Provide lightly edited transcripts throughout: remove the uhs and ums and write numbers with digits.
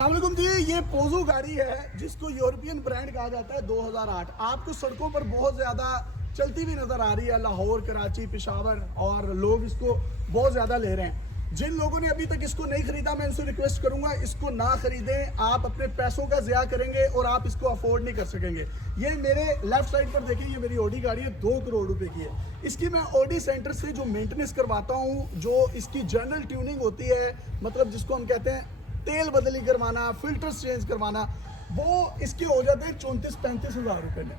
अस्सलामुअलैकुम जी, ये पोजो गाड़ी है जिसको यूरोपियन ब्रांड कहा जाता है। 2008 आपको सड़कों पर बहुत ज़्यादा चलती हुई नज़र आ रही है। लाहौर, कराची, पेशावर और लोग इसको बहुत ज़्यादा ले रहे हैं। जिन लोगों ने अभी तक इसको नहीं खरीदा, मैं इनसे रिक्वेस्ट करूंगा इसको ना खरीदें। आप अपने पैसों का ज़िया करेंगे और आप इसको अफोर्ड नहीं कर सकेंगे। ये मेरे लेफ्ट साइड पर देखिए, ये मेरी ऑडी गाड़ी है, 2 करोड़ रुपए की है। इसकी मैं ऑडी सेंटर से जो मेंटेनेंस करवाता हूँ, जो इसकी जनरल ट्यूनिंग होती है, मतलब जिसको हम कहते हैं तेल बदली करवाना, फिल्टर्स चेंज करवाना, वो इसके हो जाते हैं 34-35 हज़ार रुपये में।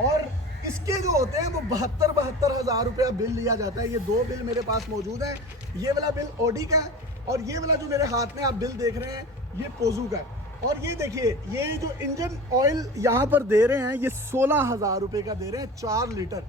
और इसके जो होते हैं वो 72 हज़ार रुपया बिल लिया जाता है। ये 2 बिल मेरे पास मौजूद है। ये वाला बिल ऑडी का है और ये वाला जो मेरे हाथ में आप बिल देख रहे हैं ये पोजो का है। और ये देखिए, ये जो इंजन ऑयल यहाँ पर दे रहे हैं ये 16 हज़ार रुपये का दे रहे हैं, 4 लीटर।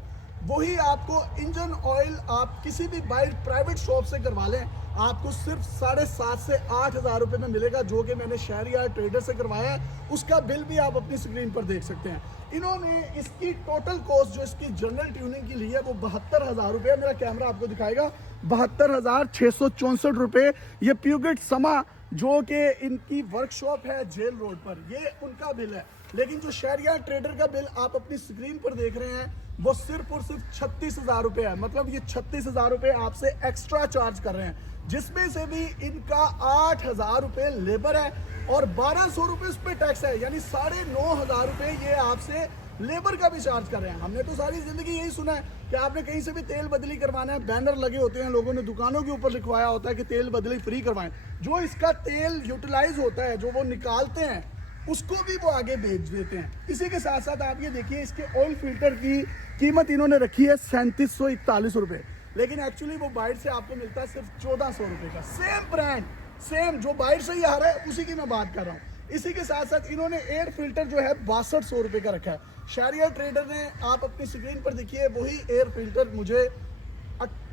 वही आपको इंजन ऑयल आप किसी भी बाइक प्राइवेट शॉप से करवा लें, आपको सिर्फ 7.5 से 8 हज़ार रुपये में मिलेगा, जो कि मैंने शहरियार ट्रेडर से करवाया है। उसका बिल भी आप अपनी स्क्रीन पर देख सकते हैं। इन्होंने इसकी टोटल कॉस्ट जो इसकी जनरल ट्यूनिंग की ली है वो 72 हज़ार रुपये, मेरा कैमरा आपको दिखाएगा, 72,664 रुपये। ये प्यूगेट समा जो कि इनकी वर्कशॉप है जेल रोड पर, ये उनका बिल है। लेकिन जो शहरियार ट्रेडर का बिल आप अपनी स्क्रीन पर देख रहे हैं वो सिर्फ और सिर्फ 36 हज़ार रुपये है। मतलब ये 36 हज़ार रुपये आपसे एक्स्ट्रा चार्ज कर रहे हैं, जिसमें से भी इनका 8 हज़ार रुपये लेबर है और 1200 रुपये उस पर टैक्स है। यानी 9.5 हज़ार रुपये ये आपसे लेबर का भी चार्ज कर रहे हैं। हमने तो सारी जिंदगी यही सुना है कि आपने कहीं से भी तेल बदली करवाना है, बैनर लगे होते हैं, लोगों ने दुकानों के ऊपर लिखवाया होता है कि तेल बदली फ्री करवाएं। जो इसका तेल यूटिलाइज होता है, जो वो निकालते हैं, उसको भी वो आगे बेच देते हैं। इसी के साथ साथ आप ये देखिए, इसके ऑयल फिल्टर की कीमत इन्होंने रखी है 3741 रुपये, लेकिन एक्चुअली वो बाहर से आपको मिलता है सिर्फ 1400 रुपये का। सेम ब्रांड, सेम जो बाहर से ही आ रहा है उसी की मैं बात कर रहा हूँ। इसी के साथ साथ इन्होंने एयर फिल्टर जो है 6200 रुपये का रखा है। शहरियार ट्रेडर ने, आप अपनी स्क्रीन पर देखिए, वही एयर फिल्टर मुझे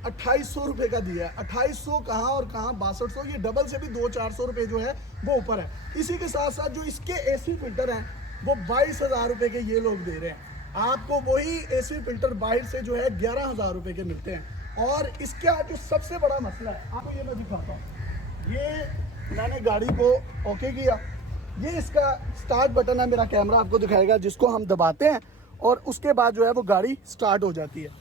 2800 रुपये का दिया है। 2800 कहाँ और कहाँ 6200, ये डबल से भी 200-400 रुपये जो है वो ऊपर है। इसी के साथ साथ जो इसके एसी फिल्टर हैं वो 22 हज़ार रुपये के ये लोग दे रहे हैं। आपको वही एसी फिल्टर बाहर से जो है 11 हज़ार रुपये के मिलते हैं। और इसका जो सबसे बड़ा मसला है, आपको ये मैं दिखाता हूँ। ये मैंने गाड़ी को ओके किया, ये इसका स्टार्ट बटन है, मेरा कैमरा आपको दिखाएगा, जिसको हम दबाते हैं और उसके बाद जो है वो गाड़ी स्टार्ट हो जाती है।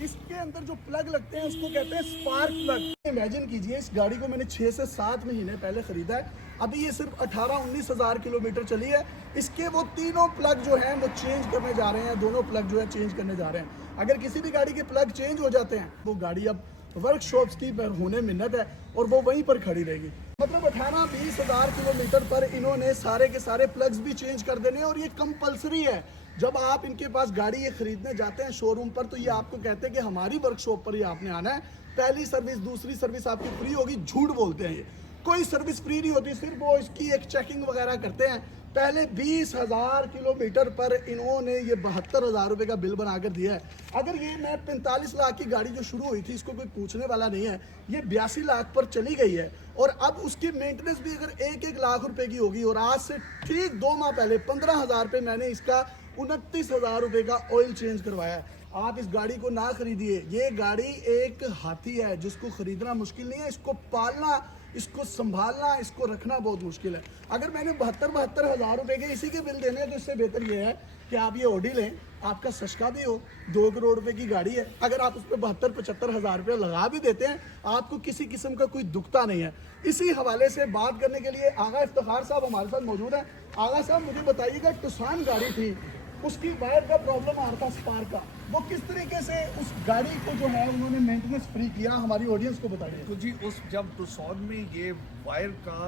इसके अंदर जो प्लग लगते हैं उसको कहते हैं स्पार्क प्लग। इमेजिन कीजिए, इस गाड़ी को मैंने 6 से 7 महीने पहले खरीदा है, अभी ये सिर्फ 18-19 हज़ार किलोमीटर चली है। इसके वो तीनों प्लग जो हैं वो चेंज करने जा रहे हैं, दोनों प्लग जो है चेंज करने जा रहे हैं। अगर किसी भी गाड़ी के प्लग चेंज हो जाते हैं, वो गाड़ी अब वर्कशॉप्स की होने मिन्नत है और वो वहीं पर खड़ी रहेगी। मतलब 18-20 हज़ार किलोमीटर पर इन्होंने सारे के सारे प्लग्स भी चेंज कर देने, और ये कंपलसरी है। जब आप इनके पास गाड़ी ये खरीदने जाते हैं शोरूम पर, तो ये आपको कहते हैं कि हमारी वर्कशॉप पर ही आपने आना है, पहली सर्विस दूसरी सर्विस आपकी फ्री होगी। झूठ बोलते हैं, ये कोई सर्विस फ्री नहीं होती, सिर्फ वो इसकी एक चेकिंग वगैरह करते हैं। पहले 20 हज़ार किलोमीटर पर इन्होंने ये 72 हज़ार रुपये का बिल बनाकर दिया है। अगर ये मैं 45 लाख की गाड़ी जो शुरू हुई थी, इसको कोई पूछने वाला नहीं है, ये 82 लाख पर चली गई है। और अब उसकी मेंटेनेंस भी अगर 1-1 लाख रुपए की होगी, और आज से ठीक 2 माह पहले 15 हज़ार रुपये मैंने इसका 29 हज़ार रुपये का ऑयल चेंज करवाया है। आप इस गाड़ी को ना खरीदिए, ये गाड़ी एक हाथी है जिसको खरीदना मुश्किल नहीं है, इसको पालना, इसको संभालना, इसको रखना बहुत मुश्किल है। अगर मैंने 72 हज़ार रुपये के इसी के बिल देने हैं, तो इससे बेहतर ये है कि आप ये ऑडी लें, आपका सस्ता भी हो, 2 करोड़ रुपए की गाड़ी है। अगर आप उस पर 72-75 हज़ार रुपये लगा भी देते हैं, आपको किसी किस्म का कोई दुखता नहीं है। इसी हवाले से बात करने के लिए आगा इफ्तिखार साहब हमारे साथ मौजूद हैं। आगा साहब, मुझे बताइएगा, टुसान गाड़ी थी, उसकी वायर का प्रॉब्लम आ रहा था स्पार्क का, वो किस तरीके से उस गाड़ी को जो है उन्होंने मेंटेनेंस फ्री किया, हमारी ऑडियंस को बताइए। तो जी, उस जब टुक्सन में ये वायर का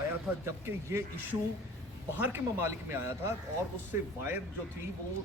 आया था, जबकि ये इशू बाहर के ममालिक में आया था, और उससे वायर जो थी वो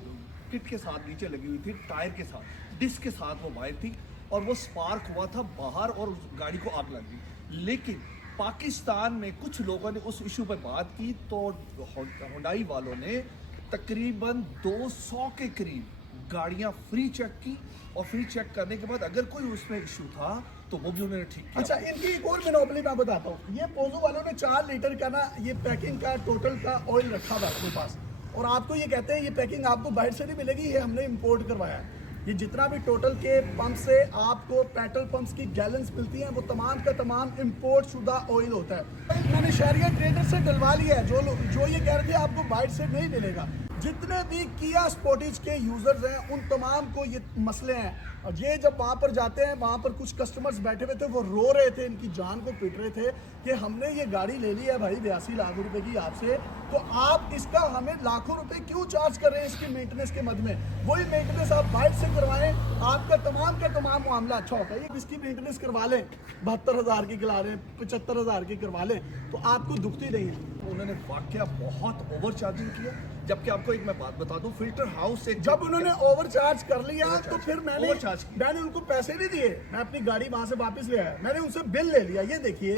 किट के साथ नीचे लगी हुई थी, टायर के साथ, डिस्क के साथ वो वायर थी, और वो स्पार्क हुआ था बाहर और उस गाड़ी को आग लग गई। लेकिन पाकिस्तान में कुछ लोगों ने उस इशू पर बात की, तो हुंडई वालों ने तकरीबन 200 के करीब गाड़ियां फ्री चेक की, और फ्री चेक करने के बाद अगर कोई उसमें इशू था तो वो भी उन्होंने ठीक किया। अच्छा, इनकी एक और मोनोपोली मैं बताता हूँ। ये पोजो वालों ने 4 लीटर का ना ये पैकिंग का टोटल का ऑयल रखा था अपने पास, और आपको ये कहते हैं ये पैकिंग आपको बाहर से नहीं मिलेगी, ये हमने इंपोर्ट करवाया है। ये जितना भी टोटल के पंप से आपको पेट्रोल पंप्स की गैलन्स मिलती हैं वो तमाम का तमाम इंपोर्ट शुदा ऑयल होता है। मैंने शहरिया ट्रेडर से डलवा लिया है। जो ये कह रहे थे आपको बाइट से नहीं मिलेगा। जितने भी किया स्पोर्टेज के यूजर्स हैं उन तमाम को ये मसले हैं। और ये जब वहाँ पर जाते हैं, वहाँ पर कुछ कस्टमर्स बैठे हुए थे, वो रो रहे थे, इनकी जान को पिट रहे थे कि हमने ये गाड़ी ले ली है भाई 82 लाख रुपए की आपसे, तो आप इसका हमें लाखों रुपए क्यों चार्ज कर रहे हैं इसकी मेंटेनेंस के मद में? वही मेंटेनेंस आप बाइट से करवाएं, आपका तमाम का तमाम मामला अच्छा होता है। इसकी मेंटेनेंस करवा लें, 72,000 की करा लें, 75,000 की करवा लें, तो आपको दुखती नहीं है। उन्होंने वाकया बहुत ओवर चार्जिंग किया। जबकि आपको एक मैं बात बता दूं, फिल्टर हाउस एक जब उन्होंने ओवरचार्ज कर लिया तो फिर मैंने overcharge किया। मैंने उनको पैसे नहीं दिए, मैं अपनी गाड़ी वहां से वापस ले आया। मैंने उनसे बिल ले लिया। ये देखिए,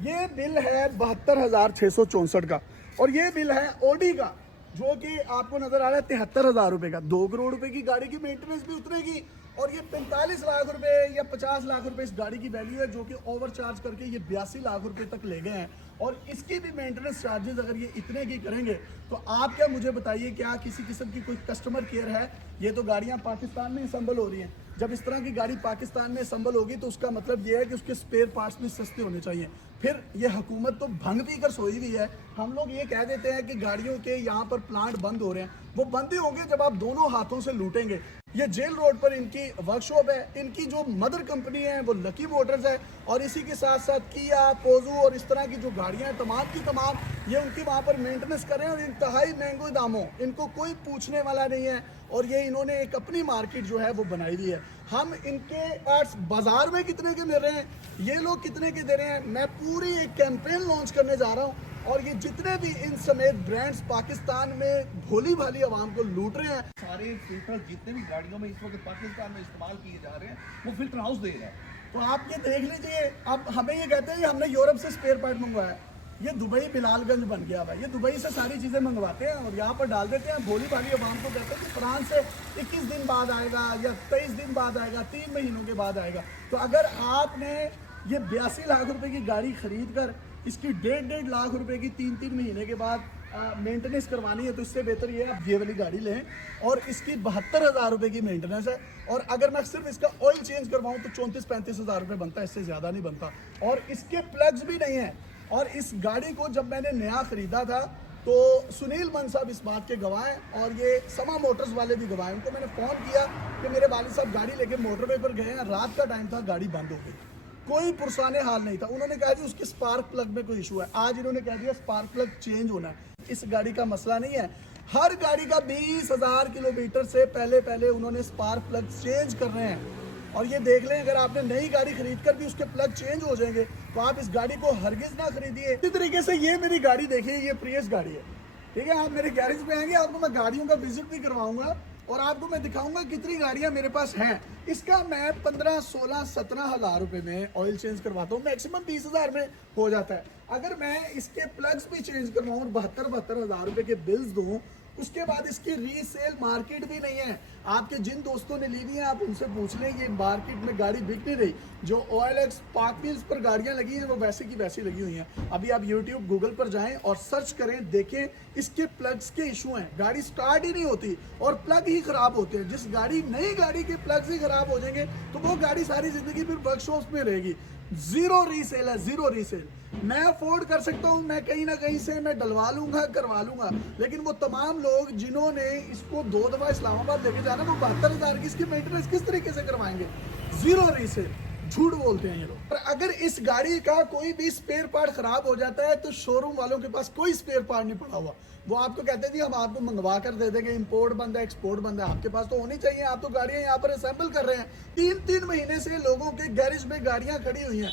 ये बिल है 72,664 का, और ये बिल है ओडी का जो कि आपको नजर आ रहा है 73,000 रुपए का। 2 करोड़ रुपए की गाड़ी की मेंटेनेंस भी उतरेगी, और ये 45 लाख रुपए या 50 लाख रुपए इस गाड़ी की वैल्यू है, जो कि ओवरचार्ज करके ये 82 लाख रुपए तक ले गए हैं। और इसकी भी मेंटेनेंस चार्जेस अगर ये इतने की करेंगे तो आप क्या मुझे बताइए, क्या किसी किस्म की कोई कस्टमर केयर है? ये तो गाड़ियां पाकिस्तान में असम्बल हो रही हैं। जब इस तरह की गाड़ी पाकिस्तान में असम्बल होगी तो उसका मतलब ये है कि उसके स्पेयर पार्ट्स भी सस्ते होने चाहिए। फिर ये हुकूमत तो भंग पी कर सोई हुई है। हम लोग ये कह देते हैं कि गाड़ियों के यहाँ पर प्लांट बंद हो रहे हैं, वो बंद ही होंगे जब आप दोनों हाथों से लूटेंगे। ये जेल रोड पर इनकी वर्कशॉप है। इनकी जो मदर कंपनी है वो लकी मोटर्स है, और इसी के साथ साथ किया, पोजो और इस तरह की जो गाड़ियां हैं तमाम की तमाम, ये उनकी वहाँ पर मेंटेनेंस करें, और इंतहाई महंगे दामों, इनको कोई पूछने वाला नहीं है। और ये इन्होंने एक अपनी मार्केट जो है वो बनाई हुई है। हम इनके पार्ट्स बाजार में कितने के मिल रहे हैं, ये लोग कितने के दे रहे हैं। मैं पूरी एक कैंपेन लॉन्च करने जा रहा हूँ, और ये जितने भी इन समेत ब्रांड्स पाकिस्तान में भोली भाली आवाम को लूट रहे हैं। सारे फिल्टर जितने भी गाड़ियों में इस वक्त पाकिस्तान में इस्तेमाल किए जा रहे हैं वो फिल्टर हाउस दे रहा है। तो आप ये देख लीजिए। अब हमें ये कहते हैं कि हमने यूरोप से स्पेयर पार्ट मंगवाया, ये दुबई बिलालगंज बन गया भाई। ये दुबई से सारी चीज़ें मंगवाते हैं और यहाँ पर डाल देते हैं। भोली भाली आवाम को कहते हैं कि फ्रांस से 21 दिन बाद आएगा या 23 दिन बाद आएगा, 3 महीनों के बाद आएगा। तो अगर आपने ये 82 लाख रुपए की गाड़ी खरीद कर इसकी 1.5 लाख रुपए की 3-3 महीने के बाद मेंटेनेंस करवानी है, तो इससे बेहतर ये है आप ये वाली गाड़ी लें, और इसकी 72,000 रुपए की मेंटेनेंस है। और अगर मैं सिर्फ इसका ऑयल चेंज करवाऊँ तो 34-35 हज़ार रुपये बनता है, इससे ज़्यादा नहीं बनता। और इसके प्लग्स भी नहीं हैं। और इस गाड़ी को जब मैंने नया ख़रीदा था तो सुनील मन साहब इस बात के गवाह हैं, और ये समा मोटर्स वाले भी गवाह हैं। उनको मैंने फ़ोन किया कि मेरे वालिद साहब गाड़ी लेके मोटरवे पर गए हैं, रात का टाइम था, गाड़ी बंद हो गई, कोई पुरसाने हाल नहीं था। उन्होंने कहा जी उसके स्पार्क प्लग में कोई इशू है। आज इन्होंने कह दिया स्पार्क प्लग चेंज होना है। इस गाड़ी का मसला नहीं है, हर गाड़ी का 20,000 किलोमीटर से पहले उन्होंने स्पार्क प्लग चेंज कर रहे हैं। और ये देख लें, अगर आपने नई गाड़ी खरीद कर भी उसके प्लग चेंज हो जाएंगे तो आप इस गाड़ी को हरगिज ना खरीदिए। इसी तरीके से ये मेरी गाड़ी देखिए, ये प्रियस गाड़ी है, ठीक है। आप मेरे गैरेज पे आएंगे, आपको मैं गाड़ियों का विजिट भी करवाऊंगा, और आपको मैं दिखाऊंगा कितनी गाड़ियां मेरे पास हैं। इसका मैं 15, 16, 17 हज़ार रुपए में ऑयल चेंज करवाता हूँ, मैक्सिमम 20,000 में हो जाता है। अगर मैं इसके प्लग्स भी चेंज करवाऊँ और 72 हज़ार रुपए के बिल्स दूँ, उसके बाद इसकी रीसेल मार्केट भी नहीं है। आपके जिन दोस्तों ने ली हुई है आप उनसे पूछ लें, ये मार्केट में गाड़ी बिक नहीं रही। जो OLX पार्क व्हील्स पर गाड़ियां लगी हैं वो वैसे की वैसी लगी हुई हैं। अभी आप YouTube गूगल पर जाएं और सर्च करें, देखें इसके प्लग्स के इशू हैं, गाड़ी स्टार्ट ही नहीं होती और प्लग ही खराब होते हैं। जिस गाड़ी नई गाड़ी के प्लग्स ही खराब हो जाएंगे तो वो गाड़ी सारी जिंदगी फिर वर्कशॉप में रहेगी। जीरो रीसेल है, जीरो रीसेल। मैं अफोर्ड कर सकता हूँ, मैं कहीं ना कहीं से मैं डलवा लूंगा, करवा लूंगा, लेकिन वो तमाम लोग जिन्होंने इसको 2 दफा इस्लामाबाद लेके जाना, वो 72,000 की इसकी मेंटेनेंस किस तरीके से करवाएंगे? Zero resale. झूठ बोलते हैं ये लोग। पर अगर इस गाड़ी का कोई भी स्पेयर पार्ट खराब हो जाता है तो शोरूम वालों के पास कोई स्पेयर पार्ट नहीं पड़ा हुआ। वो आपको कहते हैं जी हम आपको मंगवा कर दे देंगे, इंपोर्ट बंद है, एक्सपोर्ट बंद है। आपके पास तो होनी चाहिए, आप तो गाड़ियां यहाँ पर असेंबल कर रहे हैं। 3-3 महीने से लोगों के गैरेज में गाड़ियां खड़ी हुई हैं।